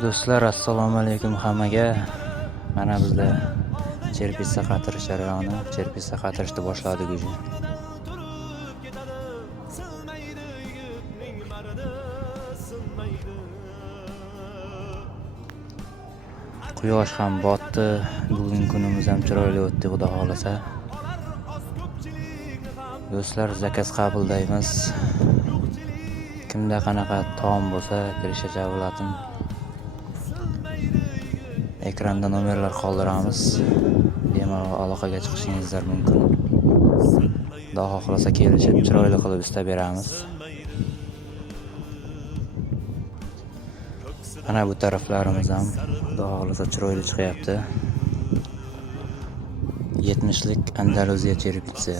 Do'stlar, assalomu alaykum hammaga. Mana bizda cherpitsa qatirish jarayoni, cherpitsa qatirishni boshladik уже. Quyosh ham botdi. Bugungi kunimiz ham chiroyli o'tdi, xudo xolasa. Do'stlar, zakaz qabuldaymiz. Kimda qanaqa taom bo'lsa, kirisha javlatim. Ekranda nomerlar qoldiramiz. Bemalol aloqaga chiqishingizlar mumkin. Xudo xohlasa kelishib chiroyli qilib istab beramiz. Mana bu taraflarimiz ham xudo xohlasa chiroyli chiqyapti. 70lik Andaluziya cherpitsa.